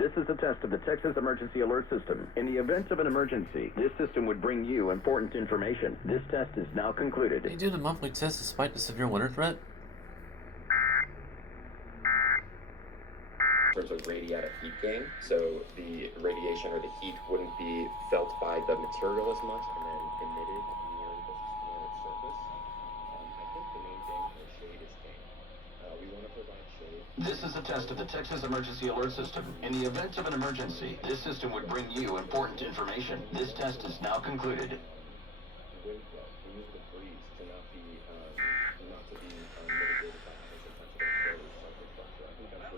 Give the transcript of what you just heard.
This is a test of the Texas Emergency Alert System. In the event of an emergency, this system would bring you important information. This test is now concluded. They do the monthly test despite the severe winter threat? In terms of radiative heat gain, so the radiation or the heat wouldn't be felt by the material as much and then emitted near its surface. I think the main thing for shade is gain. We want to provide shade. This is a test of the Texas Emergency Alert System. In the event of an emergency, this system would bring you important information. This test is now concluded. Wind